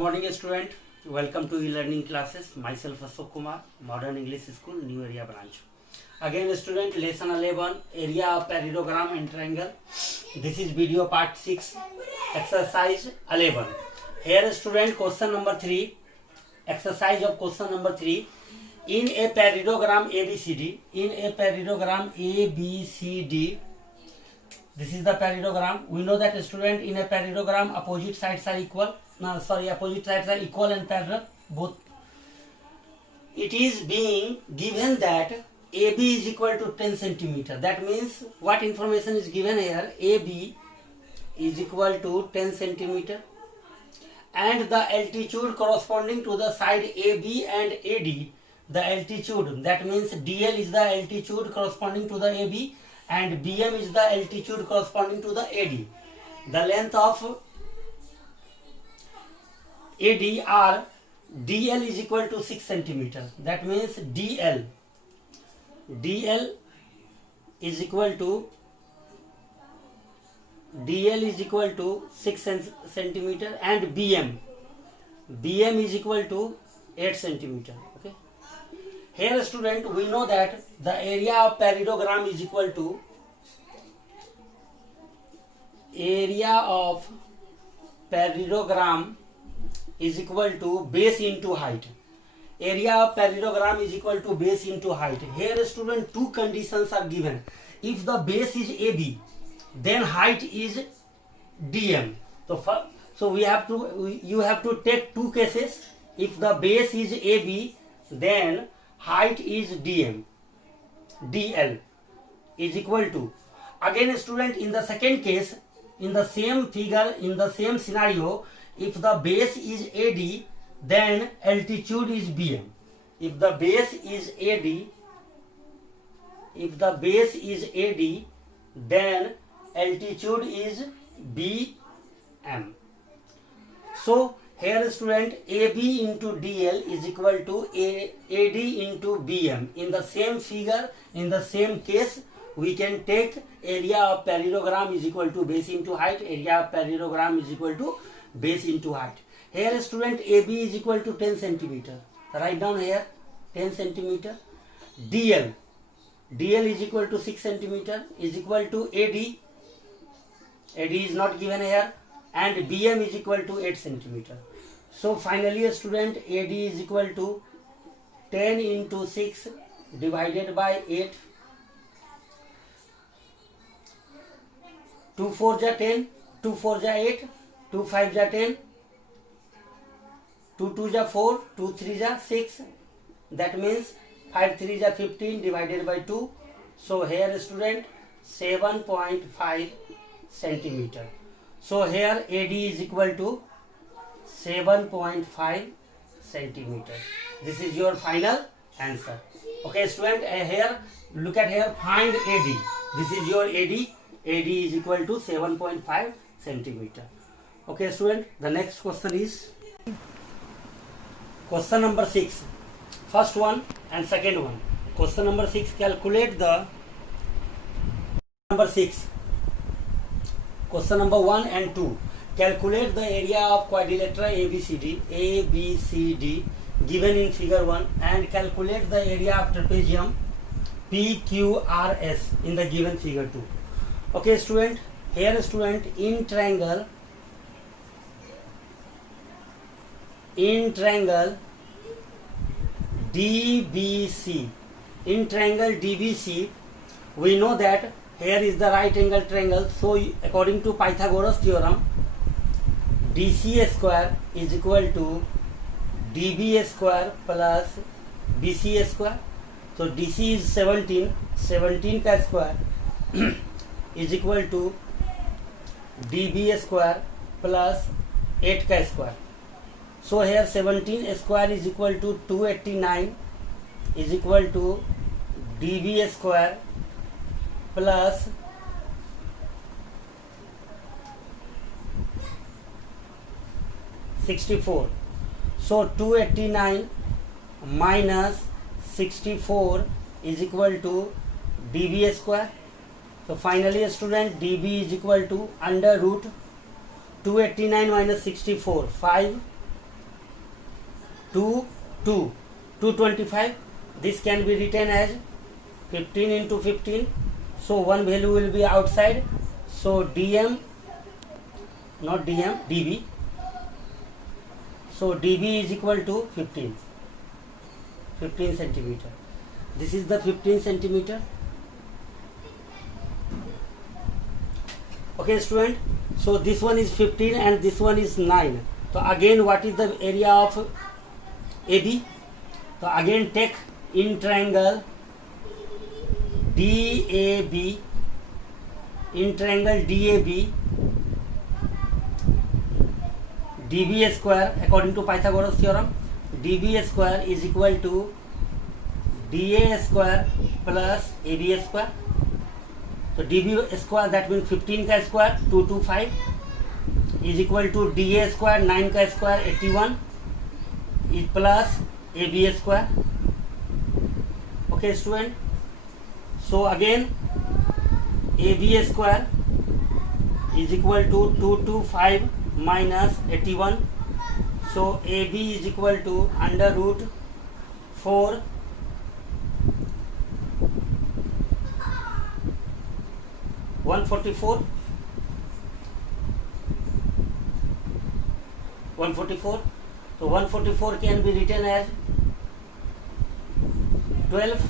Morning student, welcome to e-learning classes. Myself Ashok Kumar, Modern English School, New Area branch. Again student, lesson 11, area of parallelogram and triangle. This is video part 6, exercise 11. Here student, question number 3, exercise of question number 3. In a parallelogram ABCD, this is the parallelogram. We know that student, in a parallelogram opposite sides are equal. Opposite sides are equal and parallel both. It is being given that AB is equal to 10 centimeter. That means what information is given here? AB is equal to 10 centimeter and the altitude corresponding to the side AB and AD. The altitude, that means DL is the altitude corresponding to the AB and BM is the altitude corresponding to the AD. The length of ADR, DL is equal to 6 centimeter. That means DL is equal to 6 centimeter and BM is equal to 8 centimeter. Okay. Here student, we know that the area of parallelogram is equal to base into height. Area of parallelogram is equal to base into height. Here student, two conditions are given. If the base is AB, then height is DM. So you have to take two cases. If the base is AB, then height is DL is equal to. Again student, in the second case, in the same figure, in the same scenario, if the base is AD, then altitude is BM. If the base is AD, then altitude is BM. So here student, AB into DL is equal to AD into BM. In the same figure, in the same case, we can take area of parallelogram is equal to base into height. Area of parallelogram is equal to base into height. Here student, AB is equal to 10 centimeter. Write down here 10 centimeter. DL is equal to 6 centimeter is equal to AD. AD is not given here. And BM is equal to 8 centimeter. So finally student, AD is equal to 10 into 6 divided by 8. 2 4 ja 10, 2 4 ja 8, 2 5 ja 10, 2 2 ja 4, 2 3 ja 6. That means 5 3 ja 15 divided by 2. So here student, 7.5 centimeter. So here AD is equal to 7.5 centimeter. This is your final answer. Okay student, here look at here, find AD. This is your AD. AD is equal to 7.5 centimeter. Okay student, the next question is question number 6. First one and second one. Question number 6, calculate the number 6. Question number 1 and 2. Calculate the area of quadrilateral ABCD given in figure 1 and calculate the area of trapezium PQRS in the given figure 2. Okay student, here student, in triangle DBC, we know that here is the right angle triangle. So according to Pythagoras theorem, DC square is equal to DB square plus BC square. So DC is 17 का square is equal to DB square plus 8 का square. So here 17 square is equal to 289 is equal to DB square plus 64. So 289 minus 64 is equal to DB square. So finally student, DB is equal to under root 289 minus 64, 5 2, 2, 225. This can be written as 15 into 15. So one value will be outside. So dm, not dm, db. So db is equal to 15 centimeter. This is the 15 centimeter. Okay student, so this one is 15 and this one is 9. So again, what is the area of AB? So again take in triangle DAB, in triangle DAB, db square according to Pythagoras theorem, db square is equal to da square plus ab square. So db square, that means 15 का square 225 is equal to da square 9 का square 81 is plus ab square. Okay student, so again ab square is equal to 225 minus 81. So ab is equal to under root 4 144. So 144 can be written as 12.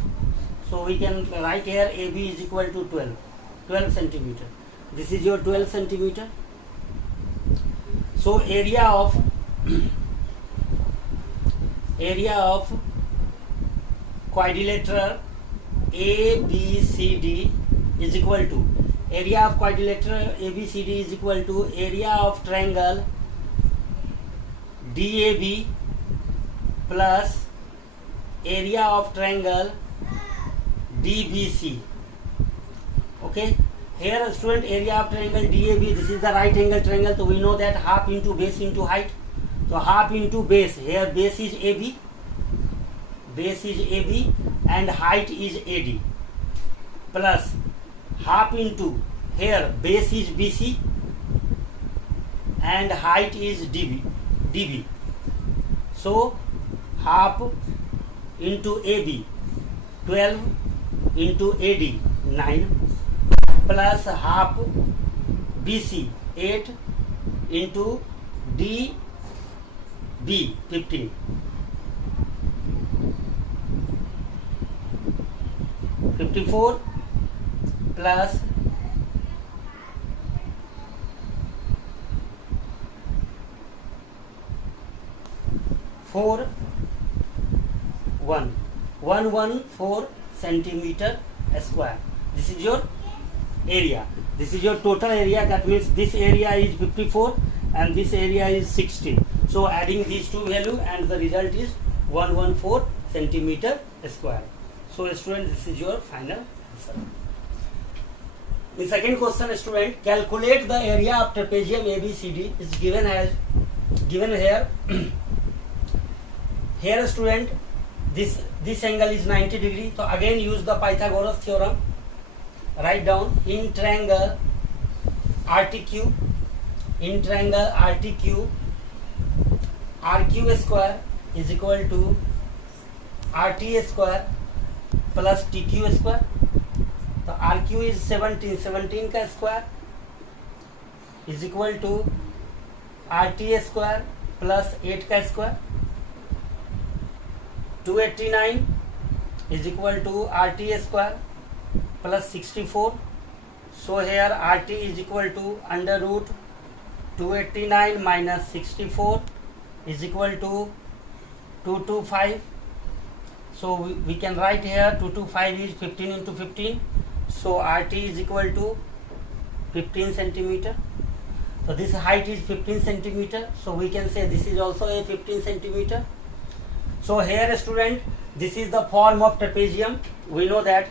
So we can write here AB is equal to 12 centimeter. This is your 12 centimeter. So area of quadrilateral ABCD is equal to area of quadrilateral ABCD is equal to area of triangle DAB plus area of triangle DBC. Okay, here student, area of triangle DAB, this is the right angle triangle, so we know that half into base into height. So half into base, here base is AB and height is AD, plus half into here base is BC and height is DB. So half into AB 12 into AD 9 plus half BC 8 into DB 15. 54 plus 114 centimeter square. This is your area. This is your total area. That means this area is 54 and this area is 60. So adding these two values and the result is 114 centimeter square. So student, this is your final answer. In second question student, calculate the area of trapezium ABCD is given here. Here student, this angle is 90 degree. So again use the Pythagoras theorem. Write down in triangle RTQ, RQ square is equal to RT square plus TQ square. So RQ is 17 का square is equal to RT square plus 8 का square. 289 is equal to RT square plus 64. So here RT is equal to under root 289 minus 64 is equal to 225. So we can write here 225 is 15 into 15. So RT is equal to 15 centimeter. So this height is 15 centimeter. So we can say this is also a 15 centimeter. So here student, this is the form of trapezium. We know that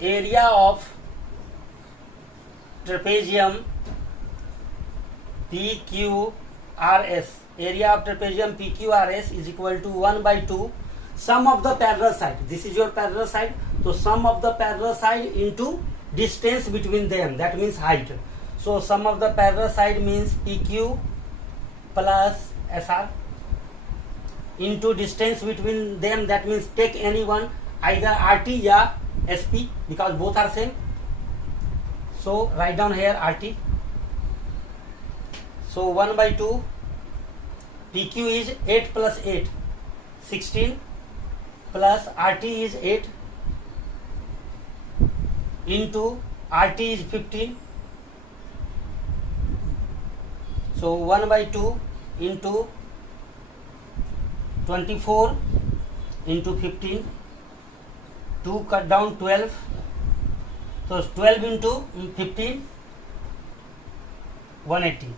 area of trapezium PQRS, area of trapezium PQRS is equal to 1 by 2 sum of the parallel side. This is your parallel side. So sum of the parallel side into distance between them, that means height. So sum of the parallel side means PQ plus SR. into distance between them, that means take any one, either RT या SP, because both are same. So write down here RT. So 1 by 2 PQ is 8 plus 8, 16, plus RT is 8 into RT is 15. So 1 by 2 into 24 into 15, 2 cut down 12, so 12 into 15, 180.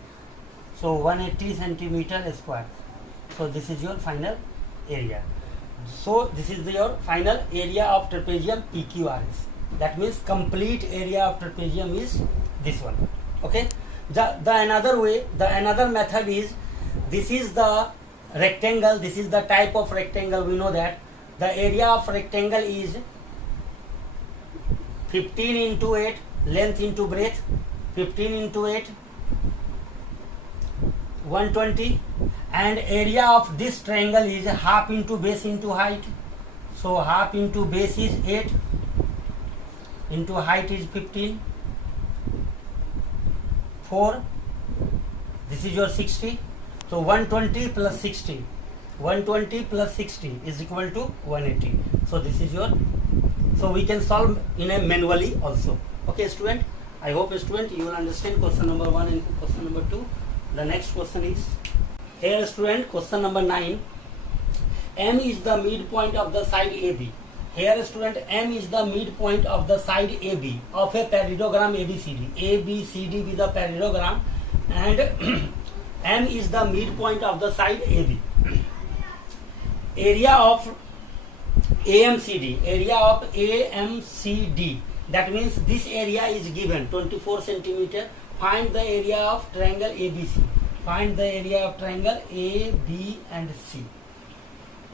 So 180 centimeter square. So this is your final area. So this is your final area of trapezium PQRS. That means complete area of trapezium is this one. Okay. The another way, the another method is, this is the rectangle, this is the type of rectangle. We know that the area of rectangle is 15 into 8, length into breadth, 15 into 8, 120, and area of this triangle is half into base into height. So half into base is 8 into height is 15, 4, this is your 60. So 120 plus 60, 120 plus 60 is equal to 180. So this is your, so we can solve in a manually also. Okay student, I hope student you will understand question number 1 and question number 2. The next question is, here student, question number 9, M is the midpoint of the side AB. Here student, M is the midpoint of the side AB of a parallelogram ABCD. ABCD with a parallelogram, and M is the midpoint of the side AB. Area of AMCD, area of AMCD, that means this area is given 24 centimeter. Find the area of triangle ABC. Find the area of triangle A, B and C.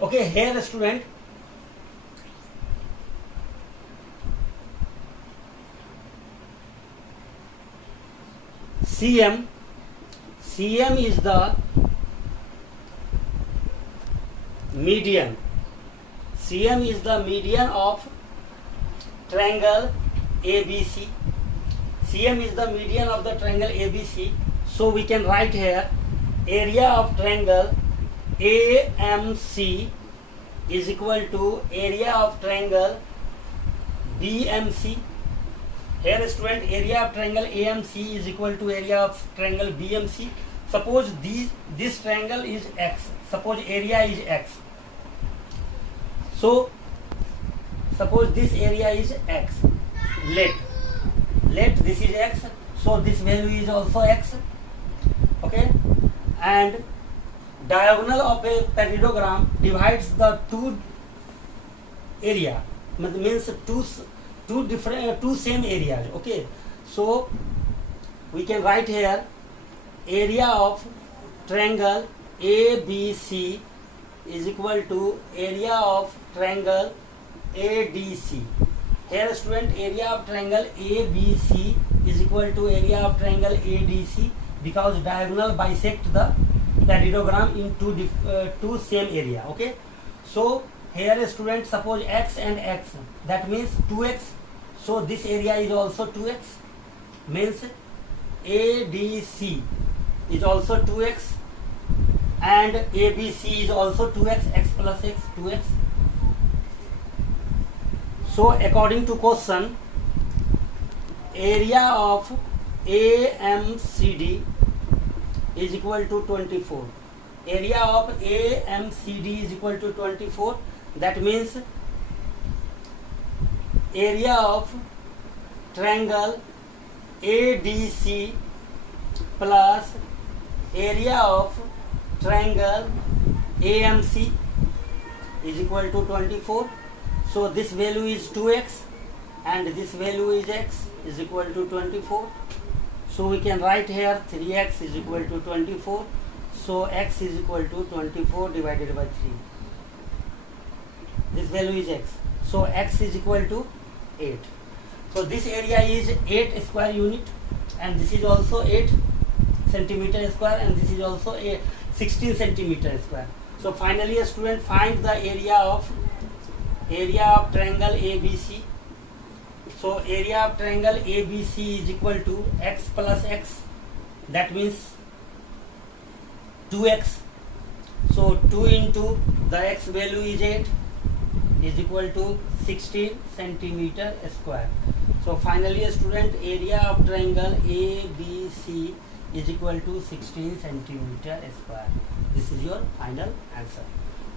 Okay, here student, CM is the median. CM is the median of triangle ABC. CM is the median of the triangle ABC. So we can write here, area of triangle AMC is equal to area of triangle BMC. Here student, area of triangle AMC is equal to area of triangle BMC. Suppose this triangle is X. Suppose area is X. So suppose this area is X. Let this is X. So this value is also X. Okay. And diagonal of a parallelogram divides the two area. Means two same areas. Okay, so we can write here, area of triangle ABC is equal to area of triangle ADC. Here student, area of triangle ABC is equal to area of triangle ADC, because diagonal bisect the parallelogram into two same area. Okay, so here student, suppose X and X, that means 2X. So this area is also 2X, means ADC is also 2X and ABC is also 2X, X plus X, 2X. So according to question, area of AMCD is equal to 24. Area of AMCD is equal to 24. That means area of triangle ADC plus area of triangle AMC is equal to 24. So this value is 2X and this value is X is equal to 24. So we can write here 3X is equal to 24. So X is equal to 24 divided by 3. This value is X. So X is equal to 8. So this area is 8 square unit, and this is also 8 centimeter square, and this is also a 16 centimeter square. So finally a student find the area of triangle ABC. So area of triangle ABC is equal to x plus x, that means 2x. So 2 into the x value is 8 is equal to 16 centimeter square. So finally a student area of triangle ABC is equal to 16 centimeter square. This is your final answer.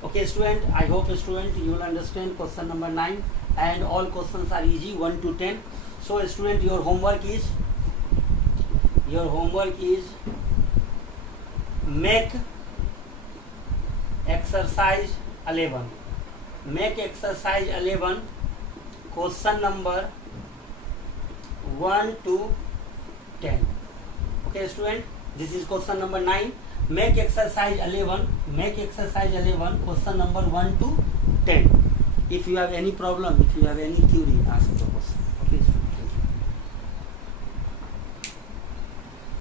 Okay student, I hope student you will understand question number 9, and all questions are easy 1 to 10. So student, your homework is make exercise 11. Make exercise 11 question number 1 to 10. Okay student, this is question number 9. Make exercise 11 question number 1 to 10. If you have any problem, if you have any query, ask the question.